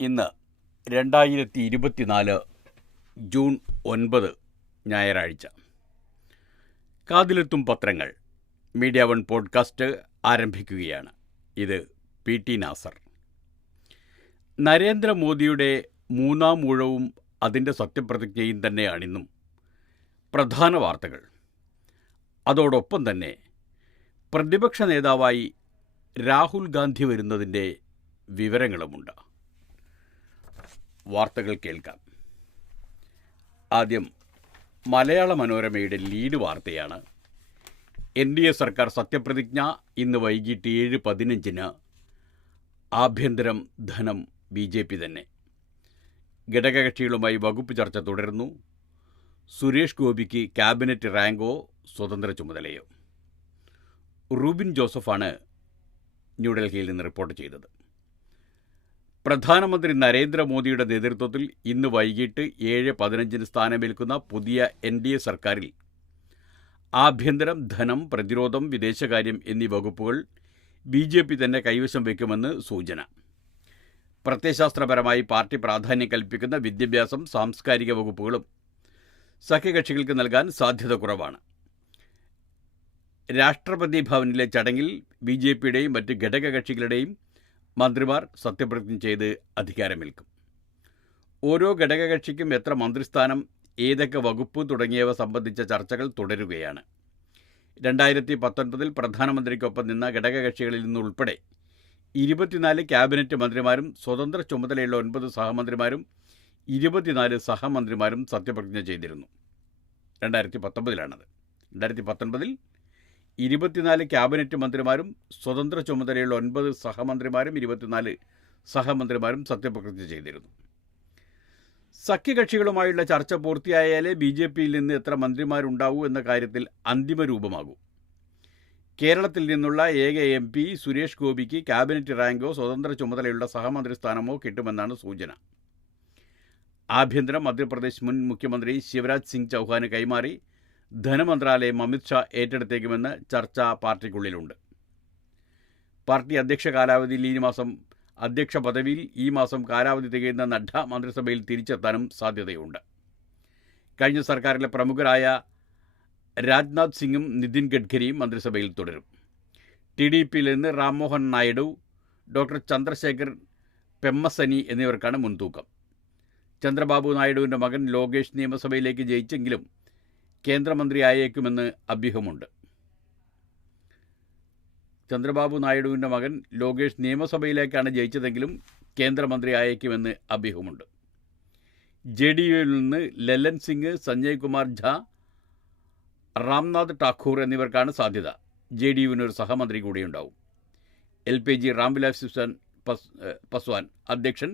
ഇന്ന് 2024 ജൂൺ 9 ഞായറാഴ്ച. കാതിലെത്തും പത്രങ്ങൾ മീഡിയ വൺ പോഡ്കാസ്റ്റ് ആരംഭിക്കുകയാണ്. ഇത് PT നാസർ. നരേന്ദ്രമോദിയുടെ മൂന്നാം ഊഴവും അതിൻ്റെ സത്യപ്രതിജ്ഞയും തന്നെയാണിന്നും പ്രധാന വാർത്തകൾ. അതോടൊപ്പം തന്നെ പ്രതിപക്ഷ നേതാവായി രാഹുൽ ഗാന്ധി വരുന്നതിൻ്റെ വിവരങ്ങളുമുണ്ട്. വാർത്തകൾ കേൾക്കാം. ആദ്യം മലയാള മനോരമയുടെ ലീഡ് വാർത്തയാണ്. NDA സർക്കാർ സത്യപ്രതിജ്ഞ ഇന്ന് വൈകിട്ട് 7:15 ആഭ്യന്തരം ധനം BJP തന്നെ. ഘടകകക്ഷികളുമായി വകുപ്പ് ചർച്ച തുടരുന്നു. സുരേഷ് ഗോപിക്ക് ക്യാബിനറ്റ് റാങ്കോ സ്വതന്ത്ര ചുമതലയോ? റൂബിൻ ജോസഫാണ് ന്യൂഡൽഹിയിൽ നിന്ന് റിപ്പോർട്ട് ചെയ്തത്. പ്രധാനമന്ത്രി നരേന്ദ്രമോദിയുടെ നേതൃത്വത്തിൽ ഇന്ന് വൈകിട്ട് 7:15 സ്ഥാനമേൽക്കുന്ന പുതിയ NDA സർക്കാരിൽ ആഭ്യന്തരം, ധനം, പ്രതിരോധം, വിദേശകാര്യം എന്നീ വകുപ്പുകൾ BJP തന്നെ കൈവശം വയ്ക്കുമെന്ന് സൂചന. പ്രത്യയശാസ്ത്രപരമായി പാർട്ടി പ്രാധാന്യം കൽപ്പിക്കുന്ന വിദ്യാഭ്യാസം, സാംസ്കാരിക വകുപ്പുകളും സഖ്യകക്ഷികൾക്ക് നൽകാൻ സാധ്യത കുറവാണ്. രാഷ്ട്രപതി ഭവനിലെ ചടങ്ങിൽ BJPയുടെയും മറ്റ് ഘടകകക്ഷികളുടെയും മന്ത്രിമാർ സത്യപ്രതിജ്ഞ ചെയ്ത് അധികാരമേൽക്കും. ഓരോ ഘടകകക്ഷിക്കും എത്ര മന്ത്രിസ്ഥാനം, ഏതൊക്കെ വകുപ്പ് തുടങ്ങിയവ സംബന്ധിച്ച ചർച്ചകൾ തുടരുകയാണ്. 2019 പ്രധാനമന്ത്രിക്കൊപ്പം നിന്ന ഘടകകക്ഷികളിൽ നിന്നുൾപ്പെടെ 24 ക്യാബിനറ്റ് മന്ത്രിമാരും സ്വതന്ത്ര ചുമതലയുള്ള 9 സഹമന്ത്രിമാരും 24 സഹമന്ത്രിമാരും സത്യപ്രതിജ്ഞ ചെയ്തിരുന്നു. 2019 2019 24 ക്യാബിനറ്റ് മന്ത്രിമാരും സ്വതന്ത്ര ചുമതലയുള്ള 9 സഹമന്ത്രിമാരും 24 സഹമന്ത്രിമാരും സത്യപ്രതിജ്ഞ ചെയ്തിരുന്നു. സഖ്യകക്ഷികളുമായുള്ള ചർച്ച പൂർത്തിയായാലേ BJPയിൽ നിന്ന് എത്ര മന്ത്രിമാരുണ്ടാവൂ എന്ന കാര്യത്തിൽ അന്തിമ രൂപമാകൂ. കേരളത്തിൽ നിന്നുള്ള ഏക MP സുരേഷ് ഗോപിക്ക് ക്യാബിനറ്റ് റാങ്കോ സ്വതന്ത്ര ചുമതലയുള്ള സഹമന്ത്രി സ്ഥാനമോ കിട്ടുമെന്നാണ് സൂചന. ആഭ്യന്തരം മധ്യപ്രദേശ് മുൻ മുഖ്യമന്ത്രി ശിവരാജ് സിംഗ് ചൗഹാന് കൈമാറി ധനമന്ത്രാലയം അമിത്ഷാ ഏറ്റെടുത്തേക്കുമെന്ന് ചർച്ച പാർട്ടിക്കുള്ളിലുണ്ട്. പാർട്ടി അധ്യക്ഷ പദവിയിൽ ഈ മാസം കാലാവധി തികയുന്ന നഡ്ഡ മന്ത്രിസഭയിൽ തിരിച്ചെത്താനും സാധ്യതയുണ്ട്. കഴിഞ്ഞ സർക്കാരിലെ പ്രമുഖരായ രാജ്നാഥ് സിംഗും നിതിൻ ഗഡ്കരിയും മന്ത്രിസഭയിൽ തുടരും. TDPയിൽ നിന്ന് റാംമോഹൻ നായിഡു, ഡോക്ടർ ചന്ദ്രശേഖർ പെമ്മസനി എന്നിവർക്കാണ് മുൻതൂക്കം. ചന്ദ്രബാബു നായിഡുവിൻ്റെ മകൻ ലോകേഷ് നിയമസഭയിലേക്ക് ജയിച്ചെങ്കിലും കേന്ദ്രമന്ത്രിയായേക്കുമെന്ന് അഭ്യൂഹമുണ്ട്. ചന്ദ്രബാബു നായിഡുവിൻ്റെ മകൻ ലോകേഷ് നിയമസഭയിലേക്കാണ് ജയിച്ചതെങ്കിലും കേന്ദ്രമന്ത്രിയായേക്കുമെന്ന് അഭ്യൂഹമുണ്ട്. JDUവിൽ നിന്ന് ലല്ലൻ സിംഗ്, സഞ്ജയ് കുമാർ ഝാ, റാംനാഥ് ഠാക്കൂർ എന്നിവർക്കാണ് സാധ്യത. JDUവിനൊരു സഹമന്ത്രി കൂടിയുണ്ടാവും. LPG രാംവിലാസ് പസ്വാൻ അധ്യക്ഷൻ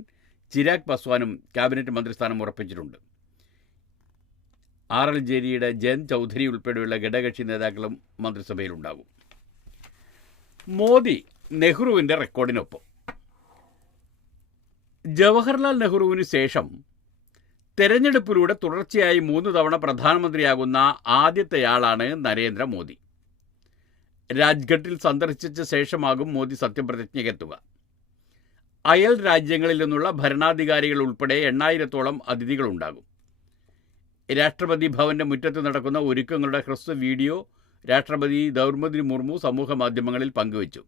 ചിരാഗ് പസ്വാനും ക്യാബിനറ്റ് മന്ത്രിസ്ഥാനം ഉറപ്പിച്ചിട്ടുണ്ട്. RLJDയുടെ ജയന്ത് ചൗധരി ഉൾപ്പെടെയുള്ള ഘടകകക്ഷി നേതാക്കളും മന്ത്രിസഭയിലുണ്ടാകും. മോദി നെഹ്റുവിൻ്റെ റെക്കോർഡിനൊപ്പം. ജവഹർലാൽ നെഹ്റുവിന് ശേഷം തെരഞ്ഞെടുപ്പിലൂടെ തുടർച്ചയായി 3 തവണ പ്രധാനമന്ത്രിയാകുന്ന ആദ്യത്തെയാളാണ് നരേന്ദ്രമോദി. രാജ്ഘട്ടിൽ സന്ദർശിച്ച ശേഷമാകും മോദി സത്യപ്രതിജ്ഞയ്ക്കെത്തുക. അയൽ രാജ്യങ്ങളിൽ നിന്നുള്ള ഭരണാധികാരികൾ ഉൾപ്പെടെ 8000-ഓളം അതിഥികളുണ്ടാകും. രാഷ്ട്രപതി ഭവന്റെ മുറ്റത്ത് നടക്കുന്ന ഒരുക്കങ്ങളുടെ ഹ്രസ്വ വീഡിയോ രാഷ്ട്രപതി ദ്രൗപദി മുർമു സമൂഹ മാധ്യമങ്ങളിൽ പങ്കുവച്ചു.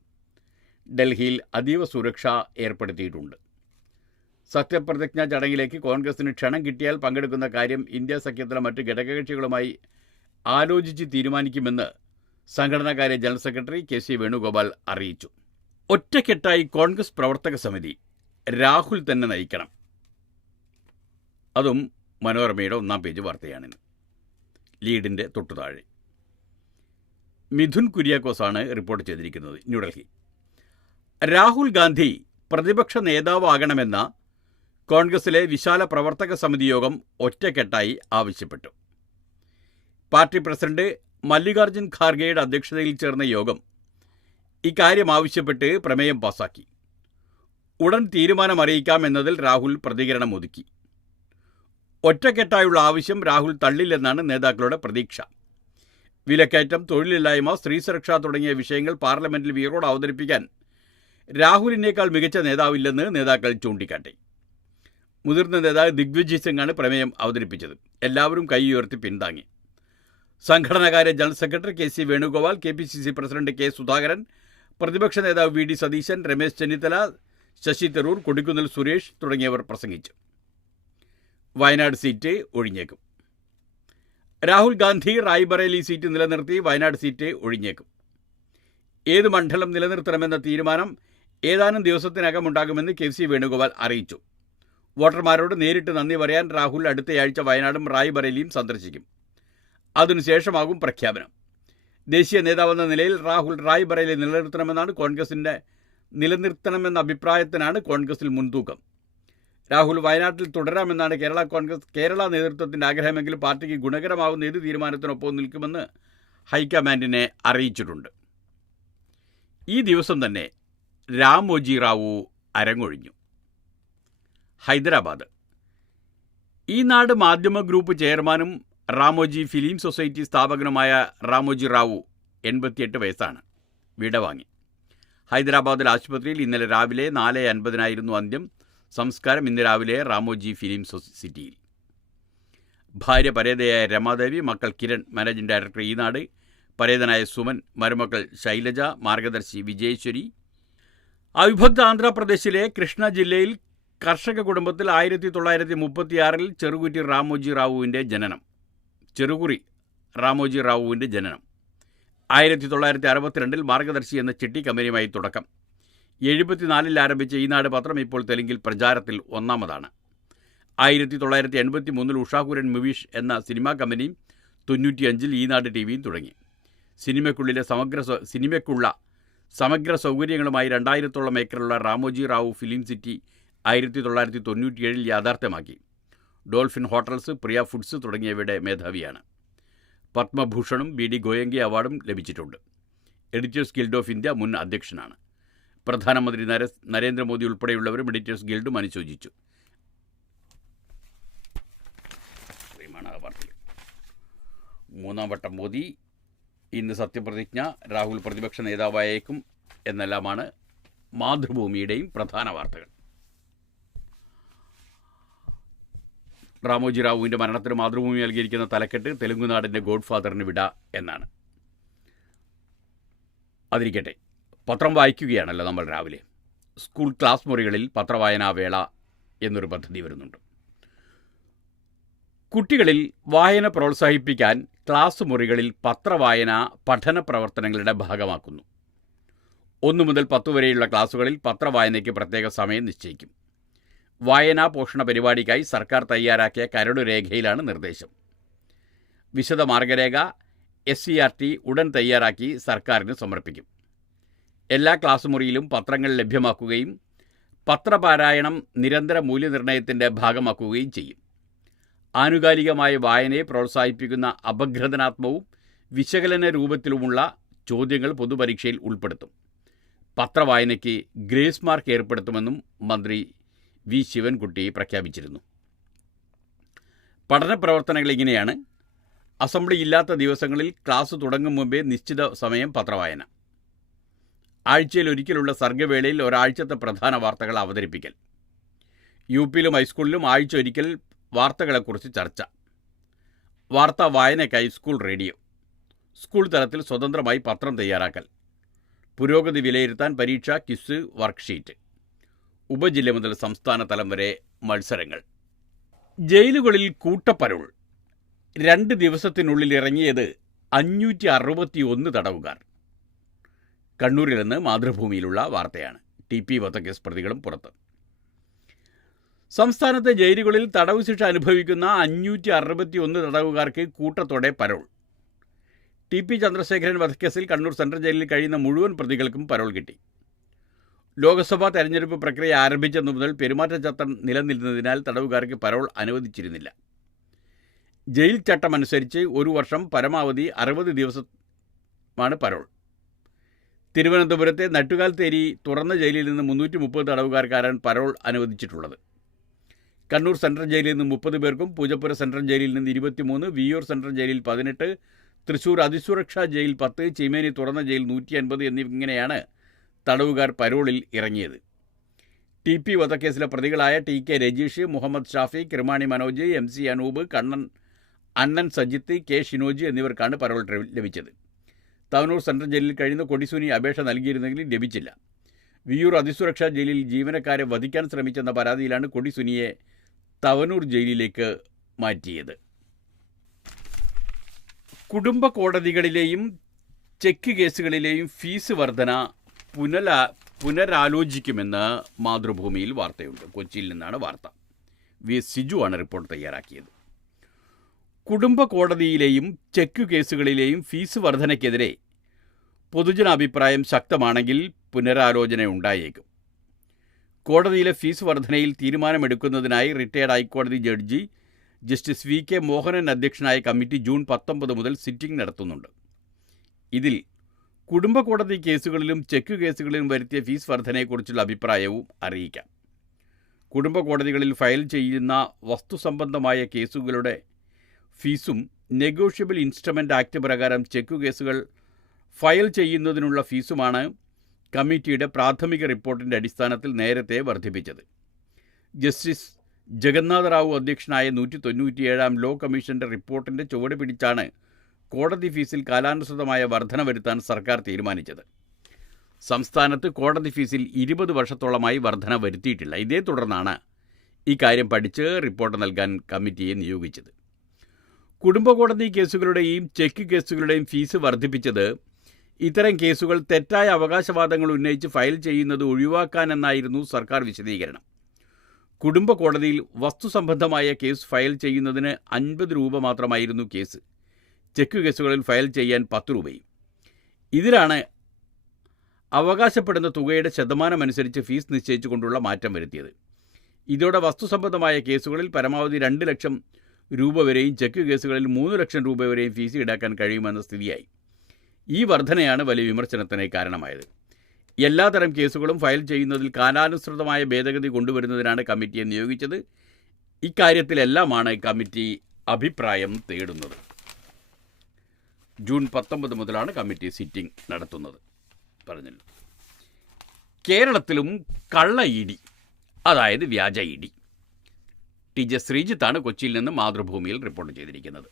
ഡൽഹിയിൽ അതീവ സുരക്ഷ ഏർപ്പെടുത്തിയിട്ടുണ്ട്. സത്യപ്രതിജ്ഞാ ചടങ്ങിലേക്ക് കോൺഗ്രസിന് ക്ഷണം കിട്ടിയാൽ പങ്കെടുക്കുന്ന കാര്യം ഇന്ത്യ സഖ്യത്തിലെ മറ്റ് ഘടകകക്ഷികളുമായി ആലോചിച്ച് തീരുമാനിക്കുമെന്ന് സംഘടനാകാര്യ ജനറൽ സെക്രട്ടറി KC വേണുഗോപാൽ അറിയിച്ചു. ഒറ്റക്കെട്ടായി കോൺഗ്രസ് പ്രവർത്തക സമിതി രാഹുൽ തന്നെ നയിക്കണം. അതും മനോരമയുടെ 1-ാം പേജ് വാർത്തയാണിന്ന്. ലീഡിൻ്റെ തൊട്ടുതാഴെ മിഥുൻ കുര്യാക്കോസാണ് റിപ്പോർട്ട് ചെയ്തിരിക്കുന്നത്. ന്യൂഡൽഹി. രാഹുൽ ഗാന്ധി പ്രതിപക്ഷ നേതാവാകണമെന്ന കോൺഗ്രസിലെ വിശാല പ്രവർത്തക സമിതി യോഗം ഒറ്റക്കെട്ടായി ആവശ്യപ്പെട്ടു. പാർട്ടി പ്രസിഡന്റ് മല്ലികാർജ്ജുൻ ഖാർഗെയുടെ അധ്യക്ഷതയിൽ ചേർന്ന യോഗം ഇക്കാര്യം ആവശ്യപ്പെട്ട് പ്രമേയം പാസാക്കി. ഉടൻ തീരുമാനമറിയിക്കാമെന്നതിൽ രാഹുൽ പ്രതികരണം ഒതുക്കി. ഒറ്റക്കെട്ടായുള്ള ആവശ്യം രാഹുൽ തള്ളില്ലെന്നാണ് നേതാക്കളുടെ പ്രതീക്ഷ. വിലക്കയറ്റം, തൊഴിലില്ലായ്മ, സ്ത്രീ സുരക്ഷ തുടങ്ങിയ വിഷയങ്ങൾ പാർലമെന്റിൽ വീറോട് അവതരിപ്പിക്കാൻ രാഹുലിനേക്കാൾ മികച്ച നേതാവില്ലെന്ന് നേതാക്കൾ ചൂണ്ടിക്കാട്ടി. മുതിർന്ന നേതാവ് ദിഗ്വിജയ് സിംഗാണ് പ്രമേയം അവതരിപ്പിച്ചത്. എല്ലാവരും കൈയുയർത്തി പിന്താങ്ങി. സംഘടനാകാര്യ general secretary KC. Venugopal, KPCC president K. Sudhakaran, പ്രതിപക്ഷ നേതാവ് വി.ഡി. സതീശൻ, രമേശ് ചെന്നിത്തല, ശശി തരൂർ, കൊടിക്കുന്നിൽ സുരേഷ് തുടങ്ങിയവർ പ്രസംഗിച്ചു. വയനാട് സീറ്റ് ഒഴിഞ്ഞേക്കും. രാഹുൽ ഗാന്ധി റായ്ബറേലി സീറ്റ് നിലനിർത്തി വയനാട് സീറ്റ് ഒഴിഞ്ഞേക്കും. ഏത് മണ്ഡലം നിലനിർത്തണമെന്ന തീരുമാനം ഏതാനും ദിവസത്തിനകം ഉണ്ടാകുമെന്ന് കെ.സി. വേണുഗോപാൽ അറിയിച്ചു. വോട്ടർമാരോട് നേരിട്ട് നന്ദി പറയാൻ രാഹുൽ അടുത്തയാഴ്ച വയനാടും റായ്ബറേലിയും സന്ദർശിക്കും. അതിനുശേഷമാകും പ്രഖ്യാപനം. ദേശീയ നേതാവെന്ന നിലയിൽ രാഹുൽ റായ്ബറേലി നിലനിർത്തണമെന്ന അഭിപ്രായത്തിനാണ് കോൺഗ്രസിൽ മുൻതൂക്കം. രാഹുൽ വയനാട്ടിൽ തുടരാമെന്നാണ് കേരള നേതൃത്വത്തിൻ്റെ ആഗ്രഹമെങ്കിലും പാർട്ടിക്ക് ഗുണകരമാവുന്ന ഏത് തീരുമാനത്തിനൊപ്പം നിൽക്കുമെന്ന് ഹൈക്കമാൻഡിനെ അറിയിച്ചിട്ടുണ്ട്. ഈ ദിവസം തന്നെ രാമോജി റാവു അരങ്ങൊഴിഞ്ഞു. ഹൈദരാബാദ്. ഈ നാട് മാധ്യമ ഗ്രൂപ്പ് ചെയർമാനും റാമോജി ഫിലിം സൊസൈറ്റി സ്ഥാപകനുമായ റാമോജി റാവു 88 വയസ്സാണ്. വിടവാങ്ങി. ഹൈദരാബാദിൽ ആശുപത്രിയിൽ ഇന്നലെ രാവിലെ 4:50 അന്ത്യം. സംസ്കാരം ഇന്ന് രാവിലെ റാമോജി ഫിലിം സിറ്റിയിൽ. ഭാര്യ പരേതയായ രമാദേവി, മക്കൾ കിരൺ, മാനേജിംഗ് ഡയറക്ടർ ഈനാട്, പരേതനായ സുമൻ, മരുമക്കൾ ശൈലജ, മാർഗദർശി വിജയേശ്വരി. അവിഭക്ത ആന്ധ്രാപ്രദേശിലെ കൃഷ്ണ ജില്ലയിൽ കർഷക കുടുംബത്തിൽ 1936 ചെറുകുറ്റി റാമോജി റാവുവിൻ്റെ ജനനം. 1962 മാർഗദർശി എന്ന ചിട്ടി കമ്പനിയുമായി തുടക്കം. 74 ആരംഭിച്ച ഈനാട് പത്രം ഇപ്പോൾ തെലുങ്കിൽ പ്രചാരത്തിൽ ഒന്നാമതാണ്. 1983 ഉഷാകുരൻ മൂവീസ് എന്ന സിനിമാ കമ്പനിയും 95 ഈനാട് ടിവിയും തുടങ്ങി. സിനിമയ്ക്കുള്ള സമഗ്ര സൗകര്യങ്ങളുമായി 2000 ഏക്കറുള്ള റാമോജി റാവു ഫിലിം സിറ്റി 1997 യാഥാർത്ഥ്യമാക്കി. ഡോൾഫിൻ ഹോട്ടൽസ്, പ്രിയ ഫുഡ്സ് തുടങ്ങിയവയുടെ മേധാവിയാണ്. പത്മഭൂഷണും ബി.ഡി. ഗോയങ്കി അവാർഡും ലഭിച്ചിട്ടുണ്ട്. എഡിറ്റേഴ്സ് ഗിൽഡ് ഓഫ് ഇന്ത്യ മുൻ അധ്യക്ഷനാണ്. പ്രധാനമന്ത്രി നരേന്ദ്രമോദി ഉൾപ്പെടെയുള്ളവരും എഡിറ്റേഴ്സ് ഗിൽഡും അനുശോചിച്ചു. മൂന്നാം വട്ടം മോദി, ഇന്ന് സത്യപ്രതിജ്ഞ, രാഹുൽ പ്രതിപക്ഷ നേതാവായേക്കും എന്നെല്ലാമാണ് മാതൃഭൂമിയുടെയും പ്രധാന വാർത്തകൾ. റാമോജി റാവുവിൻ്റെ മരണത്തിന് മാതൃഭൂമി നൽകിയിരിക്കുന്ന തലക്കെട്ട് തെലുങ്കുനാടിൻ്റെ ഗോഡ് ഫാദറിന് വിട എന്നാണ്. അതിരിക്കട്ടെ, പത്രം വായിക്കുകയാണല്ലോ നമ്മൾ രാവിലെ. സ്കൂൾ ക്ലാസ് മുറികളിൽ പത്രവായനാവേള എന്നൊരു പദ്ധതി വരുന്നുണ്ട്. കുട്ടികളിൽ വായന പ്രോത്സാഹിപ്പിക്കാൻ ക്ലാസ് മുറികളിൽ പത്രവായന പഠന പ്രവർത്തനങ്ങളുടെ ഭാഗമാക്കുന്നു. 1 മുതൽ 10 വരെയുള്ള ക്ലാസുകളിൽ പത്രവായനയ്ക്ക് പ്രത്യേക സമയം നിശ്ചയിക്കും. വായനാ പോഷണ പരിപാടിക്കായി സർക്കാർ തയ്യാറാക്കിയ കരട് രേഖയിലാണ് നിർദ്ദേശം. വിശദ മാർഗരേഖ SCRT ഉടൻ തയ്യാറാക്കി സർക്കാരിന് സമർപ്പിക്കും. എല്ലാ ക്ലാസ് മുറിയിലും പത്രങ്ങൾ ലഭ്യമാക്കുകയും പത്രപാരായണം നിരന്തര മൂല്യനിർണ്ണയത്തിൻ്റെ ഭാഗമാക്കുകയും ചെയ്യും. ആനുകാലികമായ വായനയെ പ്രോത്സാഹിപ്പിക്കുന്ന അപഗ്രഥനാത്മവും വിശകലന രൂപത്തിലുമുള്ള ചോദ്യങ്ങൾ പൊതുപരീക്ഷയിൽ ഉൾപ്പെടുത്തും. പത്രവായനയ്ക്ക് ഗ്രേസ് മാർക്ക് ഏർപ്പെടുത്തുമെന്നും മന്ത്രി വി. ശിവൻകുട്ടി പ്രഖ്യാപിച്ചിരുന്നു. പഠന പ്രവർത്തനങ്ങൾ ഇങ്ങനെയാണ്. അസംബ്ലി ഇല്ലാത്ത ദിവസങ്ങളിൽ ക്ലാസ് തുടങ്ങും മുമ്പേ നിശ്ചിത സമയം പത്രവായന. ആഴ്ചയിൽ ഒരിക്കലുള്ള സർഗ്ഗവേളയിൽ ഒരാഴ്ചത്തെ പ്രധാന വാർത്തകൾ അവതരിപ്പിക്കൽ. UPയിലും ഹൈസ്കൂളിലും ആഴ്ച ഒരിക്കൽ വാർത്തകളെക്കുറിച്ച് ചർച്ച. വാർത്താ വായനയ്ക്കായി സ്കൂൾ റേഡിയോ. സ്കൂൾ തലത്തിൽ സ്വതന്ത്രമായി പത്രം തയ്യാറാക്കൽ. പുരോഗതി വിലയിരുത്താൻ പരീക്ഷ, ക്വിസ്, വർക്ക്ഷീറ്റ്. ഉപജില്ല മുതൽ സംസ്ഥാന തലം വരെ മത്സരങ്ങൾ. ജയിലുകളിൽ കൂട്ടപ്പരോൾ. 2 ദിവസത്തിനുള്ളിൽ ഇറങ്ങിയത് 561 തടവുകാർ. കണ്ണൂരിൽ നിന്ന് മാതൃഭൂമിയിലുള്ള വാർത്തയാണ്. TP വധക്കേസ് പ്രതികളും പുറത്ത്. സംസ്ഥാനത്തെ ജയിലുകളിൽ തടവ് ശിക്ഷ അനുഭവിക്കുന്ന 561 തടവുകാർക്ക് കൂട്ടത്തോടെ പരോൾ. TP ചന്ദ്രശേഖരൻ വധക്കേസിൽ കണ്ണൂർ സെൻട്രൽ ജയിലിൽ കഴിയുന്ന മുഴുവൻ പ്രതികൾക്കും പരോൾ കിട്ടി. ലോക്സഭാ തെരഞ്ഞെടുപ്പ് പ്രക്രിയ ആരംഭിച്ചതു മുതൽ പെരുമാറ്റച്ചട്ടം നിലനിൽക്കുന്നതിനാൽ തടവുകാർക്ക് പരോൾ അനുവദിച്ചിരുന്നില്ല. ജയിൽ ചട്ടമനുസരിച്ച് 1 വർഷം, പരമാവധി 60 ദിവസമാണ് പരോൾ. തിരുവനന്തപുരത്തെ നട്ടുകാൽത്തേരി തുറന്ന ജയിലിൽ നിന്ന് 330 തടവുകാർക്കാരാണ് പരോൾ അനുവദിച്ചിട്ടുള്ളത്. കണ്ണൂർ സെൻട്രൽ ജയിലിൽ നിന്ന് 30 പേർക്കും, പൂജപ്പുര സെൻട്രൽ ജയിലിൽ നിന്ന് 23, വിയ്യൂർ സെൻട്രൽ ജയിലിൽ 18, തൃശൂർ അതിസുരക്ഷാ ജയിൽ 10, ചീമേനി തുറന്ന ജയിൽ 150 എന്നിങ്ങനെയാണ് തടവുകാർ പരോളിൽ ഇറങ്ങിയത്. TP വധക്കേസിലെ പ്രതികളായ TK രജീഷ്, മുഹമ്മദ് ഷാഫി, കിർമാണി മനോജ്, MC അനൂപ്, അണ്ണൻ സജിത്ത്, K ഷിനോജ് എന്നിവർക്കാണ് പരോൾ ലഭിച്ചത്. തവനൂർ സെൻട്രൽ ജയിലിൽ കഴിയുന്ന കൊടിസുനി അപേക്ഷ നൽകിയിരുന്നെങ്കിലും ലഭിച്ചില്ല. വിയ്യൂർ അതിസുരക്ഷാ ജയിലിൽ ജീവനക്കാരെ വധിക്കാൻ ശ്രമിച്ചെന്ന പരാതിയിലാണ് കൊടിസുനിയെ തവനൂർ ജയിലിലേക്ക് മാറ്റിയത്. കുടുംബ കോടതികളിലെയും ചെക്ക് കേസുകളിലെയും ഫീസ് വർധന പുനരാലോചിക്കുമെന്ന് മാതൃഭൂമിയിൽ വാർത്തയുണ്ട്. കൊച്ചിയിൽ നിന്നാണ് വാർത്ത. സിജു ആണ് റിപ്പോർട്ട് തയ്യാറാക്കിയത്. കുടുംബ കോടതിയിലെയും ചെക്ക് കേസുകളിലെയും ഫീസ് വർധനയ്ക്കെതിരെ പൊതുജനാഭിപ്രായം ശക്തമാണെങ്കിൽ പുനരാലോചന ഉണ്ടായേക്കും. കോടതിയിലെ ഫീസ് വർധനയിൽ തീരുമാനമെടുക്കുന്നതിനായി റിട്ടയർഡ് ഹൈക്കോടതി ജഡ്ജി ജസ്റ്റിസ് VK മോഹനൻ അധ്യക്ഷനായ കമ്മിറ്റി ജൂൺ 19 മുതൽ സിറ്റിംഗ് നടത്തുന്നുണ്ട്. ഇതിൽ കുടുംബ കോടതി കേസുകളിലും ചെക്ക് കേസുകളിലും വരുത്തിയ ഫീസ് വർധനയെക്കുറിച്ചുള്ള അഭിപ്രായവും അറിയിക്കാം. കുടുംബ കോടതികളിൽ ഫയൽ ചെയ്യുന്ന വസ്തുസംബന്ധമായ കേസുകളുടെ ഫീസും നെഗോഷ്യബിൾ ഇൻസ്ട്രുമെൻ്റ് ആക്ട് പ്രകാരം ചെക്ക് കേസുകൾ ഫയൽ ചെയ്യുന്നതിനുള്ള ഫീസുമാണ് കമ്മിറ്റിയുടെ പ്രാഥമിക റിപ്പോർട്ടിൻ്റെ അടിസ്ഥാനത്തിൽ നേരത്തെ വർദ്ധിപ്പിച്ചത്. ജസ്റ്റിസ് ജഗന്നാഥ റാവു അധ്യക്ഷനായ 197-ാം ലോ കമ്മീഷൻ്റെ റിപ്പോർട്ടിൻ്റെ ചുവട് പിടിച്ചാണ് കോടതി ഫീസിൽ കാലാനുസൃതമായ വർധന വരുത്താൻ സർക്കാർ തീരുമാനിച്ചത്. സംസ്ഥാനത്ത് കോടതി ഫീസിൽ 20 വർഷത്തോളമായി വർധന വരുത്തിയിട്ടില്ല. ഇതേ തുടർന്നാണ് ഇക്കാര്യം പഠിച്ച് റിപ്പോർട്ട് നൽകാൻ കമ്മിറ്റിയെ നിയോഗിച്ചത്. കുടുംബ കോടതി കേസുകളുടെയും ചെക്ക് കേസുകളുടെയും ഫീസ് വർദ്ധിപ്പിച്ചത് ഇത്തരം കേസുകൾ തെറ്റായ അവകാശവാദങ്ങൾ ഉന്നയിച്ച് ഫയൽ ചെയ്യുന്നത് ഒഴിവാക്കാനെന്നായിരുന്നു സർക്കാർ വിശദീകരണം. കുടുംബ കോടതിയിൽ വസ്തുസംബന്ധമായ കേസ് ഫയൽ ചെയ്യുന്നതിന് 50 രൂപ മാത്രമായിരുന്നു കേസ്. ചെക്ക് കേസുകളിൽ ഫയൽ ചെയ്യാൻ 10 രൂപയും. ഇതിലാണ് അവകാശപ്പെടുന്ന തുകയുടെ ശതമാനമനുസരിച്ച് ഫീസ് നിശ്ചയിച്ചുകൊണ്ടുള്ള മാറ്റം വരുത്തിയത്. ഇതോടെ വസ്തുസംബന്ധമായ കേസുകളിൽ പരമാവധി 2 ലക്ഷം രൂപ വരെയും ചെക്ക് കേസുകളിൽ 3 ലക്ഷം രൂപ വരെയും ഫീസ് ഈടാക്കാൻ കഴിയുമെന്ന സ്ഥിതിയായി. ഈ വർധനയാണ് വലിയ വിമർശനത്തിന് കാരണമായത്. എല്ലാത്തരം കേസുകളും ഫയൽ ചെയ്യുന്നതിൽ കാലാനുസൃതമായ ഭേദഗതി കൊണ്ടുവരുന്നതിനാണ് കമ്മിറ്റിയെ നിയോഗിച്ചത്. ഇക്കാര്യത്തിലെല്ലാമാണ് കമ്മിറ്റി അഭിപ്രായം തേടുന്നത്. ജൂൺ 19 മുതലാണ് കമ്മിറ്റി സിറ്റിംഗ് നടത്തുന്നത്. പറഞ്ഞല്ലോ. കേരളത്തിലും കള്ള ED, അതായത് വ്യാജ ED. TJ ശ്രീജിത്താണ് കൊച്ചിയിൽ നിന്ന് മാതൃഭൂമിയിൽ റിപ്പോർട്ട് ചെയ്തിരിക്കുന്നത്.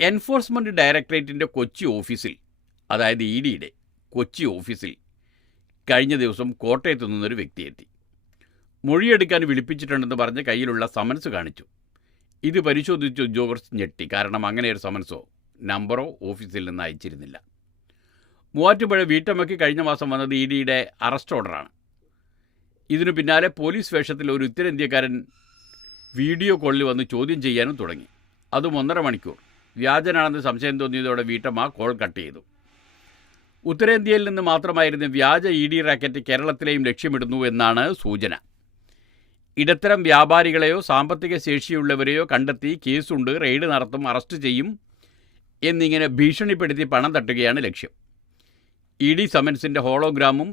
എൻഫോഴ്സ്മെൻറ്റ് ഡയറക്ടറേറ്റിൻ്റെ കൊച്ചി ഓഫീസിൽ, അതായത് EDയുടെ കൊച്ചി ഓഫീസിൽ കഴിഞ്ഞ ദിവസം കോട്ടയത്തു നിന്നൊരു വ്യക്തിയെത്തി. മൊഴിയെടുക്കാൻ വിളിപ്പിച്ചിട്ടുണ്ടെന്ന് പറഞ്ഞ് കയ്യിലുള്ള സമൻസ് കാണിച്ചു. ഇത് പരിശോധിച്ച് ഉദ്യോഗസ്ഥർ ഞെട്ടി. കാരണം അങ്ങനെ ഒരു സമൻസോ നമ്പറോ ഓഫീസിൽ നിന്ന് അയച്ചിരുന്നില്ല. മൂവാറ്റുപുഴ വീട്ടമ്മയ്ക്ക് കഴിഞ്ഞ മാസം വന്നത് EDയുടെ അറസ്റ്റ് ഓർഡറാണ്. ഇതിനു പിന്നാലെ പോലീസ് വേഷത്തിൽ ഒരു ഉത്തരേന്ത്യക്കാരൻ വീഡിയോ കോളിൽ വന്ന് ചോദ്യം ചെയ്യാനും തുടങ്ങി. അതും 1.5 മണിക്കൂർ. വ്യാജനാണെന്ന് സംശയം തോന്നിയതോടെ വീട്ടമ്മ കോൾ കട്ട് ചെയ്തു. ഉത്തരേന്ത്യയിൽ നിന്ന് മാത്രമായിരുന്ന വ്യാജ ED റാക്കറ്റ് കേരളത്തിലെയും ലക്ഷ്യമിടുന്നു എന്നാണ് സൂചന. ഇടത്തരം വ്യാപാരികളെയോ സാമ്പത്തിക ശേഷിയുള്ളവരെയോ കണ്ടെത്തി കേസുണ്ട്, റെയ്ഡ് നടത്തും, അറസ്റ്റ് ചെയ്യും എന്നിങ്ങനെ ഭീഷണിപ്പെടുത്തി പണം തട്ടുകയാണ് ലക്ഷ്യം. ED സമൻസിൻ്റെ ഹോളോഗ്രാമും